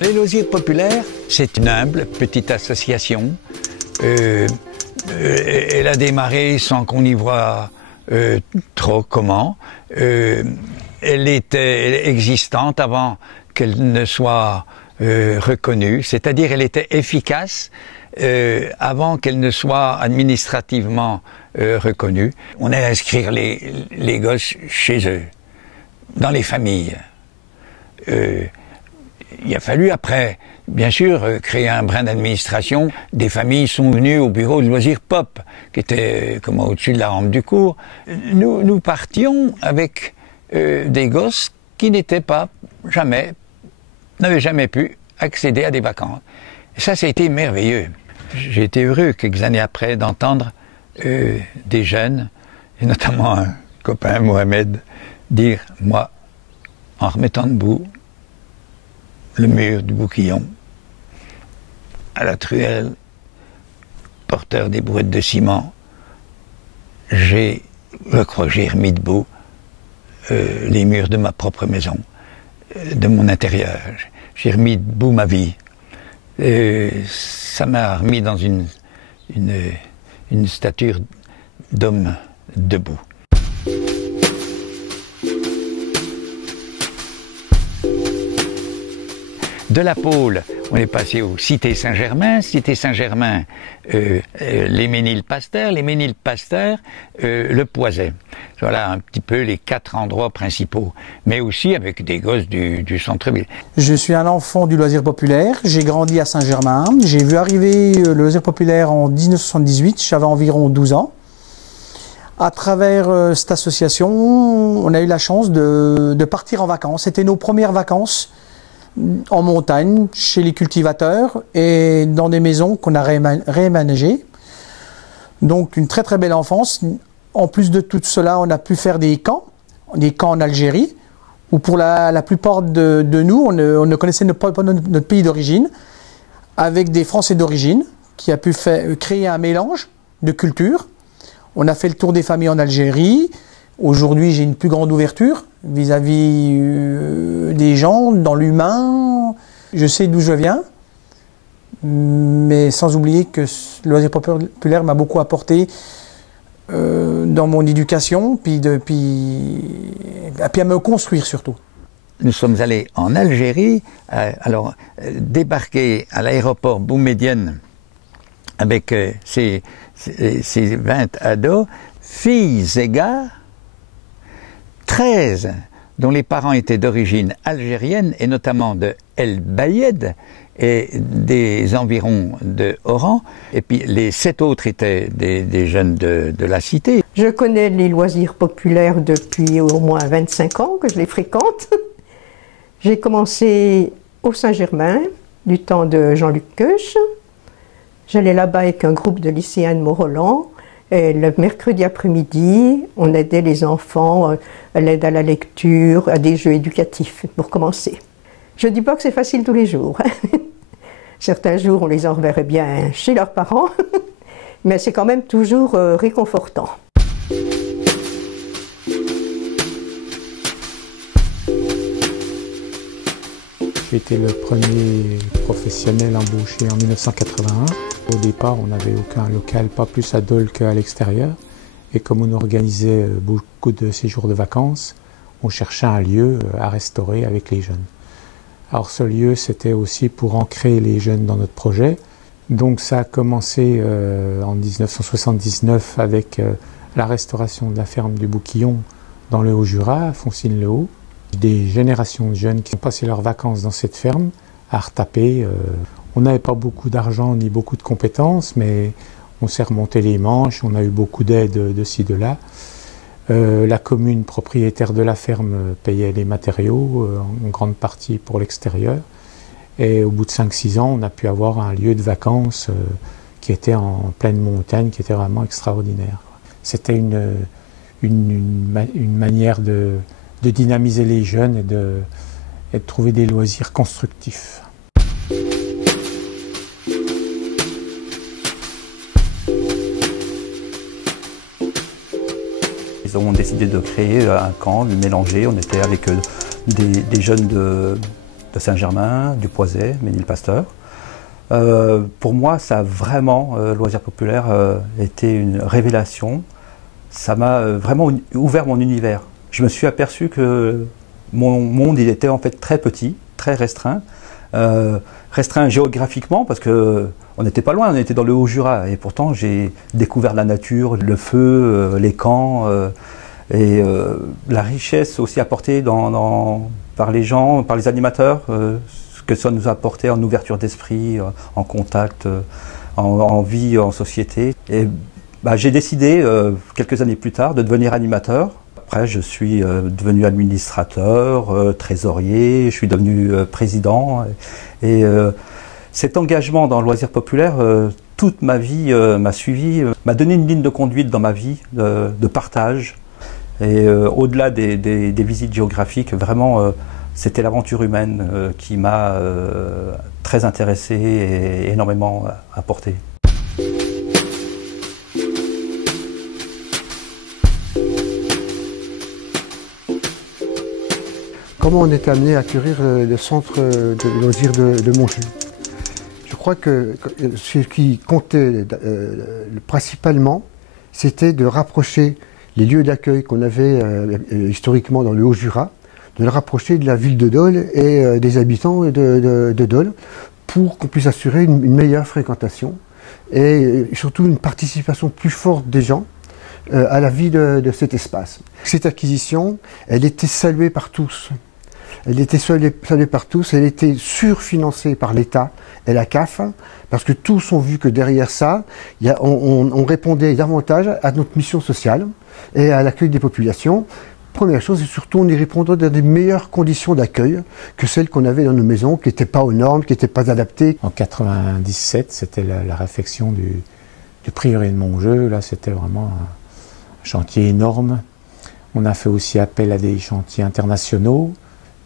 Les loisirs populaires, c'est une humble petite association. Elle a démarré sans qu'on y voit trop comment. Elle était existante avant qu'elle ne soit reconnue, c'est-à-dire elle était efficace avant qu'elle ne soit administrativement reconnue. On a inscrire les gosses chez eux, dans les familles. Il a fallu après, bien sûr, créer un brin d'administration. Des familles sont venues au bureau de loisirs pop, qui était comme au-dessus de la rampe du cours. Nous partions avec des gosses qui n'étaient pas n'avaient jamais pu accéder à des vacances. Et ça a été merveilleux. J'ai été heureux quelques années après d'entendre des jeunes, et notamment un copain, Mohamed, dire « Moi, en remettant debout le mur du Bouquillon, à la truelle, porteur des brouettes de ciment, je crois que j'ai remis debout les murs de ma propre maison, de mon intérieur. J'ai remis debout ma vie. Ça m'a remis dans une stature d'homme debout. » De la Pôle, on est passé au Cité Saint-Germain. Cité Saint-Germain, les Ménil-Pasteur. Les Ménil-Pasteur, le Poiset. Voilà un petit peu les 4 endroits principaux. Mais aussi avec des gosses du centre-ville. Je suis un enfant du loisir populaire. J'ai grandi à Saint-Germain. J'ai vu arriver le loisir populaire en 1978. J'avais environ 12 ans. À travers cette association, on a eu la chance de partir en vacances. C'était nos premières vacances en montagne, chez les cultivateurs et dans des maisons qu'on a réaménagées. Donc une très très belle enfance. En plus de tout cela, on a pu faire des camps en Algérie, où pour la plupart de nous, on ne connaissait pas notre pays d'origine, avec des Français d'origine, qui a pu créer un mélange de cultures. On a fait le tour des familles en Algérie. Aujourd'hui, j'ai une plus grande ouverture vis-à-vis des gens, dans l'humain. Je sais d'où je viens, mais sans oublier que le loisir populaire m'a beaucoup apporté dans mon éducation, puis à me construire surtout. Nous sommes allés en Algérie, débarquer à l'aéroport Boumedienne avec ces 20 ados, filles et gars, 13 dont les parents étaient d'origine algérienne et notamment de El Bayed et des environs de Oran, et puis les 7 autres étaient des jeunes de la cité. Je connais les loisirs populaires depuis au moins 25 ans que je les fréquente. J'ai commencé au Saint-Germain du temps de Jean-Luc Queuch. J'allais là-bas avec un groupe de lycéens de Mont-Roland. Et le mercredi après-midi, on aidait les enfants à l'aide à la lecture, à des jeux éducatifs, pour commencer. Je ne dis pas que c'est facile tous les jours. Certains jours, on les enverrait bien chez leurs parents, mais c'est quand même toujours réconfortant. J'ai été le premier professionnel embauché en 1981. Au départ, on n'avait aucun local, pas plus à Dole qu'à l'extérieur. Et comme on organisait beaucoup de séjours de vacances, on cherchait un lieu à restaurer avec les jeunes. Alors ce lieu, c'était aussi pour ancrer les jeunes dans notre projet. Donc ça a commencé en 1979 avec la restauration de la ferme du Bouquillon dans le Haut-Jura, à Foncine-le-Haut. Des générations de jeunes qui ont passé leurs vacances dans cette ferme à retaper. On n'avait pas beaucoup d'argent ni beaucoup de compétences, mais on s'est remonté les manches, on a eu beaucoup d'aide de ci, de là. La commune propriétaire de la ferme payait les matériaux, en grande partie pour l'extérieur. Et au bout de 5-6 ans, on a pu avoir un lieu de vacances qui était en pleine montagne, qui était vraiment extraordinaire. C'était une manière de dynamiser les jeunes et de trouver des loisirs constructifs. Ils ont décidé de créer un camp, de mélanger. On était avec des jeunes de Saint-Germain, du Poiset, Ménilpasteur. Pour moi, ça a vraiment, loisir populaire, été une révélation. Ça m'a vraiment ouvert mon univers. Je me suis aperçu que mon monde, il était en fait très petit, très restreint. Restreint géographiquement parce que on n'était pas loin, on était dans le Haut-Jura. Et pourtant, j'ai découvert la nature, le feu, les camps, et la richesse aussi apportée par les gens, par les animateurs, ce que ça nous a apporté en ouverture d'esprit, en contact, en vie, en société. Et j'ai décidé, quelques années plus tard, de devenir animateur. Après, je suis devenu administrateur, trésorier, je suis devenu président. Et cet engagement dans le loisir populaire, toute ma vie m'a suivi, m'a donné une ligne de conduite dans ma vie, de partage. Et au-delà des visites géographiques, vraiment, c'était l'aventure humaine qui m'a très intéressé et énormément apporté. Comment on est amené à acquérir le centre de loisirs de Montjoux? Je crois que ce qui comptait principalement, c'était de rapprocher les lieux d'accueil qu'on avait historiquement dans le Haut-Jura, de le rapprocher de la ville de Dole et des habitants de Dole, pour qu'on puisse assurer une meilleure fréquentation et surtout une participation plus forte des gens à la vie de cet espace. Cette acquisition, elle était saluée par tous. Elle était saluée par tous, elle était surfinancée par l'État et la CAF, parce que tous ont vu que derrière ça, on répondait davantage à notre mission sociale et à l'accueil des populations. Première chose, et surtout on y répondait dans des meilleures conditions d'accueil que celles qu'on avait dans nos maisons, qui n'étaient pas aux normes, qui n'étaient pas adaptées. En 1997, c'était la réfection du prieuré de Montjoux. Là, c'était vraiment un chantier énorme. On a fait aussi appel à des chantiers internationaux.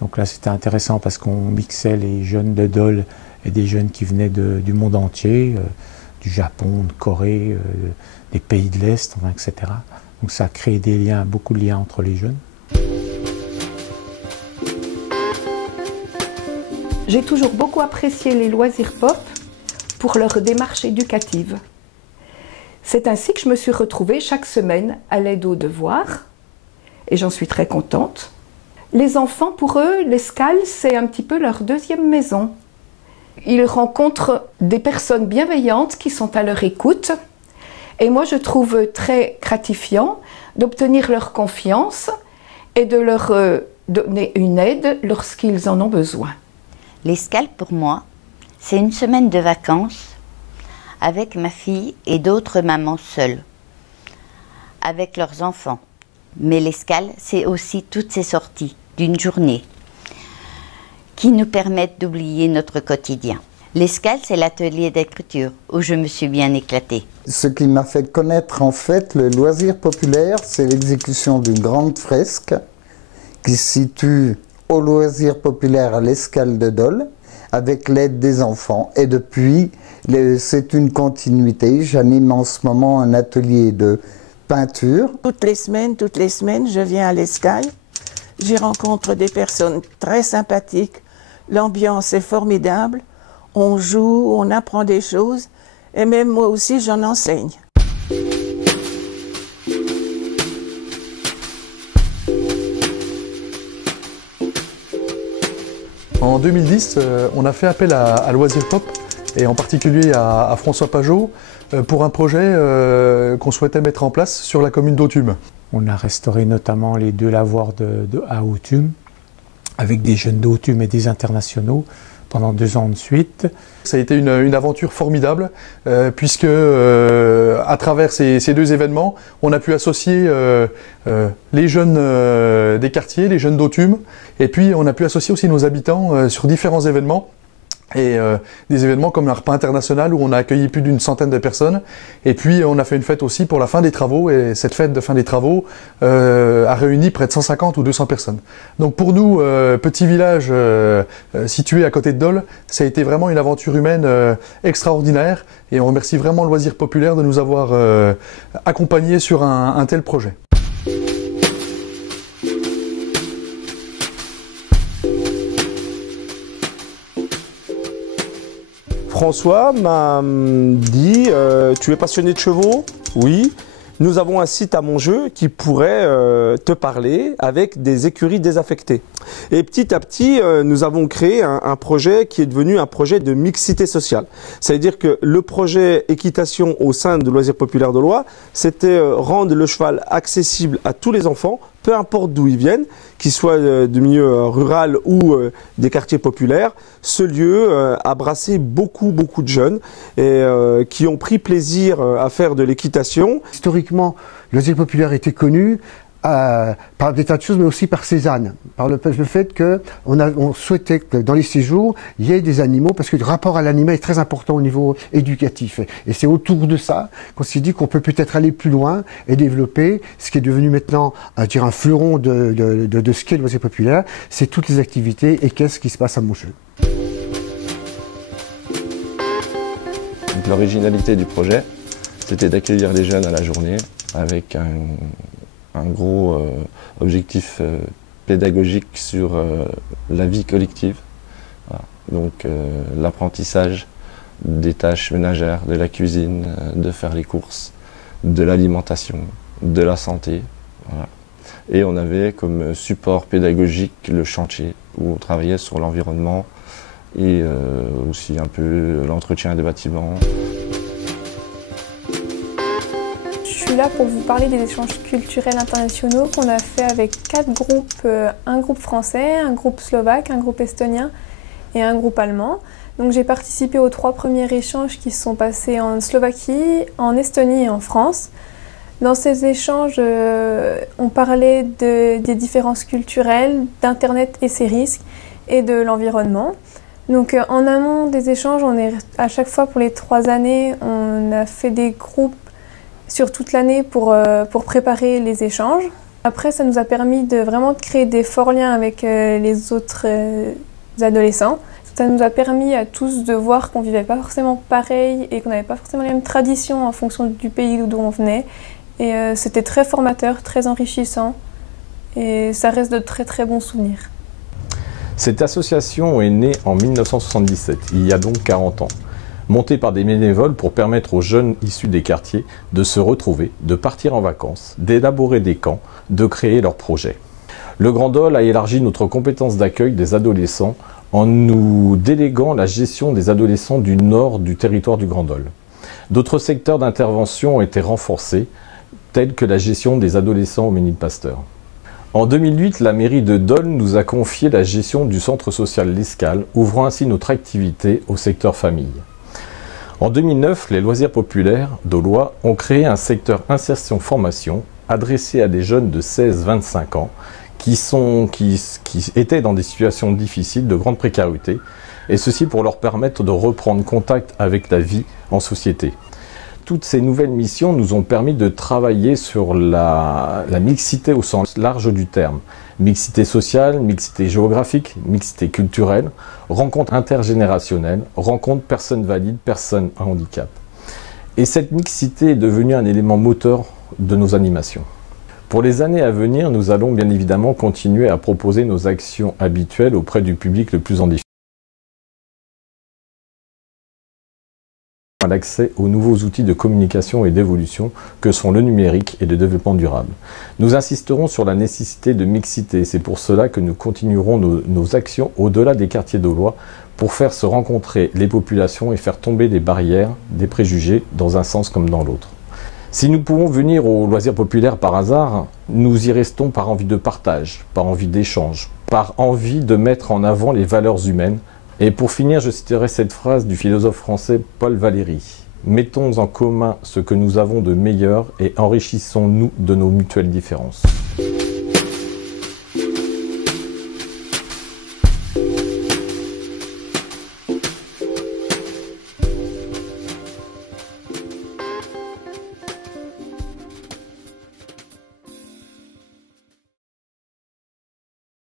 Donc là, c'était intéressant parce qu'on mixait les jeunes de Dole et des jeunes qui venaient du monde entier, du Japon, de Corée, des pays de l'Est, etc. Donc ça a créé des liens, beaucoup de liens entre les jeunes. J'ai toujours beaucoup apprécié les loisirs pop pour leur démarche éducative. C'est ainsi que je me suis retrouvée chaque semaine à l'aide aux devoirs, et j'en suis très contente. Les enfants, pour eux, l'escale, c'est un petit peu leur deuxième maison. Ils rencontrent des personnes bienveillantes qui sont à leur écoute. Et moi, je trouve très gratifiant d'obtenir leur confiance et de leur donner une aide lorsqu'ils en ont besoin. L'escale, pour moi, c'est une semaine de vacances avec ma fille et d'autres mamans seules, avec leurs enfants. Mais l'escale, c'est aussi toutes ces sorties d'une journée qui nous permettent d'oublier notre quotidien. L'escale, c'est l'atelier d'écriture où je me suis bien éclatée. Ce qui m'a fait connaître en fait le loisir populaire, c'est l'exécution d'une grande fresque qui se situe au loisir populaire à l'Escale de Dole avec l'aide des enfants. Et depuis, c'est une continuité. J'anime en ce moment un atelier de peinture. Toutes les semaines, je viens à l'Escale. J'y rencontre des personnes très sympathiques. L'ambiance est formidable. On joue, on apprend des choses. Et même moi aussi, j'en enseigne. En 2010, on a fait appel à Loisir Pop, et en particulier à François Pajot, pour un projet qu'on souhaitait mettre en place sur la commune d'Authume. On a restauré notamment les 2 lavoirs à Authume, avec des jeunes d'Authume et des internationaux, pendant 2 ans de suite. Ça a été une aventure formidable, puisque à travers ces 2 événements, on a pu associer les jeunes des quartiers, les jeunes d'Authume, et puis on a pu associer aussi nos habitants sur différents événements. Et des événements comme un repas international où on a accueilli plus d'une centaine de personnes. Et puis on a fait une fête aussi pour la fin des travaux, et cette fête de fin des travaux a réuni près de 150 ou 200 personnes. Donc pour nous, petit village situé à côté de Dole, ça a été vraiment une aventure humaine extraordinaire, et on remercie vraiment le Loisir Populaire de nous avoir accompagnés sur un tel projet. François m'a dit tu es passionné de chevaux? Oui. Nous avons un site à Montjeu qui pourrait te parler avec des écuries désaffectées. Et petit à petit, nous avons créé un projet qui est devenu un projet de mixité sociale. C'est-à-dire que le projet équitation au sein de Loisirs Populaires Dolois, c'était rendre le cheval accessible à tous les enfants, peu importe d'où ils viennent, qu'ils soient du milieu rural ou des quartiers populaires. Ce lieu a brassé beaucoup de jeunes et qui ont pris plaisir à faire de l'équitation. Historiquement, le loisir populaire était connu par des tas de choses, mais aussi par Cézanne, par le fait qu'on souhaitait que dans les séjours, il y ait des animaux, parce que le rapport à l'animal est très important au niveau éducatif. Et c'est autour de ça qu'on s'est dit qu'on peut peut-être aller plus loin et développer ce qui est devenu maintenant un fleuron de ce qu'est le loisir populaire, c'est toutes les activités équestres qui se passent à Montjeu. L'originalité du projet, c'était d'accueillir les jeunes à la journée avec un gros objectif pédagogique sur la vie collective. Voilà. Donc l'apprentissage des tâches ménagères, de la cuisine, de faire les courses, de l'alimentation, de la santé. Voilà. Et on avait comme support pédagogique le chantier où on travaillait sur l'environnement et aussi un peu l'entretien des bâtiments. Je suis là pour vous parler des échanges culturels internationaux qu'on a fait avec 4 groupes, un groupe français, un groupe slovaque, un groupe estonien et un groupe allemand. Donc j'ai participé aux 3 premiers échanges qui se sont passés en Slovaquie, en Estonie et en France. Dans ces échanges, on parlait des différences culturelles, d'Internet et ses risques et de l'environnement. Donc en amont des échanges, à chaque fois pour les 3 années, on a fait des groupes sur toute l'année pour préparer les échanges. Après, ça nous a permis de vraiment créer des forts liens avec les autres adolescents. Ça nous a permis à tous de voir qu'on ne vivait pas forcément pareil et qu'on n'avait pas forcément les mêmes traditions en fonction du pays d'où on venait. Et c'était très formateur, très enrichissant et ça reste de très bons souvenirs. Cette association est née en 1977, il y a donc 40 ans. Montée par des bénévoles pour permettre aux jeunes issus des quartiers de se retrouver, de partir en vacances, d'élaborer des camps, de créer leurs projets. Le Grand Dole a élargi notre compétence d'accueil des adolescents en nous déléguant la gestion des adolescents du nord du territoire du Grand Dole. D'autres secteurs d'intervention ont été renforcés, tels que la gestion des adolescents au Ménilpaster. En 2008, la mairie de Dole nous a confié la gestion du centre social L'Escale, ouvrant ainsi notre activité au secteur famille. En 2009, les Loisirs Populaires Dolois ont créé un secteur insertion-formation adressé à des jeunes de 16-25 ans qui étaient dans des situations difficiles, de grande précarité, et ceci pour leur permettre de reprendre contact avec la vie en société. Toutes ces nouvelles missions nous ont permis de travailler sur la mixité au sens large du terme. Mixité sociale, mixité géographique, mixité culturelle, rencontres intergénérationnelles, rencontres personnes valides, personnes à handicap. Et cette mixité est devenue un élément moteur de nos animations. Pour les années à venir, nous allons bien évidemment continuer à proposer nos actions habituelles auprès du public le plus en difficulté. L'accès aux nouveaux outils de communication et d'évolution que sont le numérique et le développement durable. Nous insisterons sur la nécessité de mixité. C'est pour cela que nous continuerons nos actions au-delà des quartiers dolois pour faire se rencontrer les populations et faire tomber des barrières, des préjugés dans un sens comme dans l'autre. Si nous pouvons venir aux Loisirs Populaires par hasard, nous y restons par envie de partage, par envie d'échange, par envie de mettre en avant les valeurs humaines. Et pour finir, je citerai cette phrase du philosophe français Paul Valéry. « Mettons en commun ce que nous avons de meilleur et enrichissons-nous de nos mutuelles différences. »